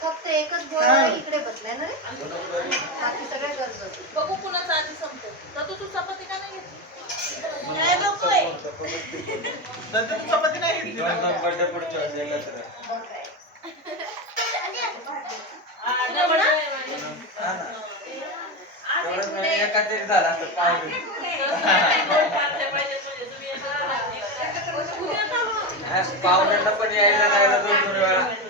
फक्त एकच गोळा इकडे बसलाय ना रे, बाकी सगळ्या गरज बघू कुणाचा आधी संपतो. तर तू चपाती का नाही घेतली? चपाती नाही घेतली. पाहुण्यांना पण यायला लागला 2-3 वेळा.